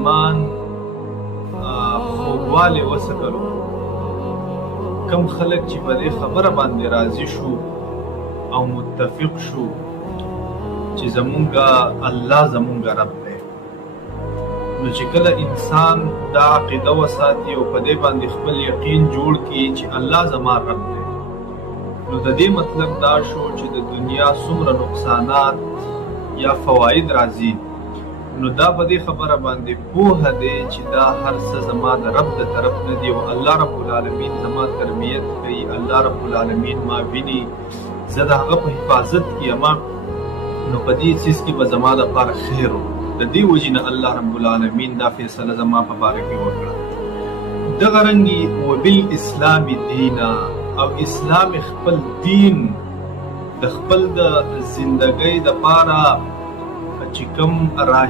ایمان خوږوالی وڅکلو. کم خلک چې په دې خبره باندې راضي شو او متفق شو چې زمونږه الله زمونږه رب دی، نو چې کله انسان دا عقیده وساتي او په دې باندې خپل یقین جوړ کړي چې الله زما رب دی، نو د دې مطلب دا شو چې د دنیا څومره نقصانات یا فواید راځي، نو دا په دې خبره باندې پوهه دی چې دا هر څه زما د رب د طرف نه دی او الله رب العالمین زما تربیت کوي، الله رب العالمین ما ویني، زه د هغه په حفاظت کې یم، نو په دې څیز کې به زما دپاره خیر و. د دې وجې نه الله رب العالمین دا فیصله زما په باره کې وکړه. دغه رنګې وبالاسلام دینا، او اسلام خپل دین د خپل د زندګۍ دپاره چې کوم راه